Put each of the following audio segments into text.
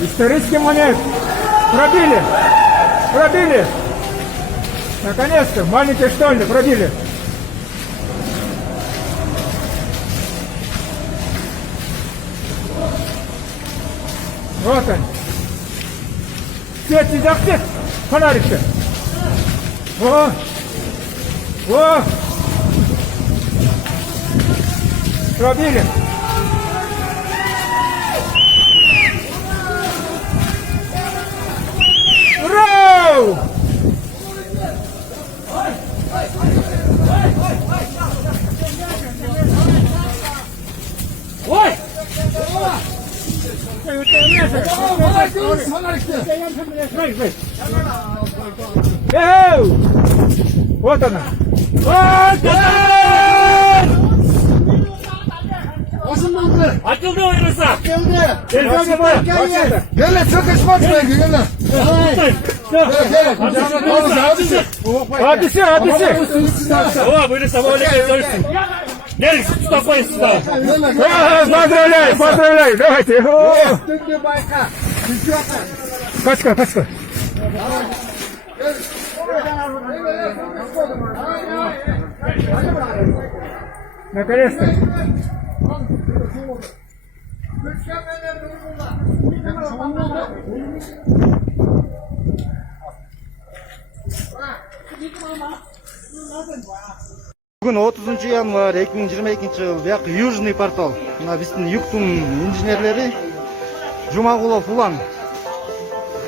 Исторический момент. Пробили. Пробили. Наконец-то. Маленький штольни пробили. Вот он. Свет, сидят, свет. Фонарик-то. Во. Во. Пробили. Ура! Ой! Вот она! Açıldı oyunuzda. Gel çok kaçmak gel. Hadise, hadise. Ова, вы самолете точно. Герик, стопай сюда. Поздравляю, поздравляю, давайте. Качка, качка. Наконец-то. Бүгін 30 январь 2022 жыл бияқ Южный портал. Мына біздің юктың инженерлері Жумағұлов Улан.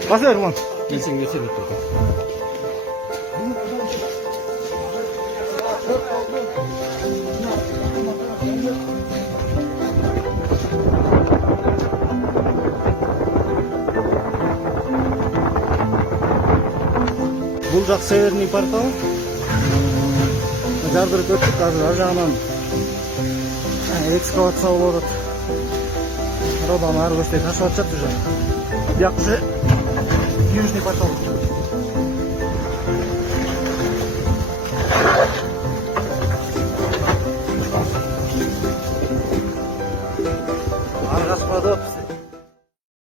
Баса бер Улан. Келсең несен өтті. Бұл жақ Северный портал. Жардырып өттік, қазір ар жағынан экскавация болып жатыр. Родан ары көштей ташып жатыр уже. Бияқ уже Южный портал.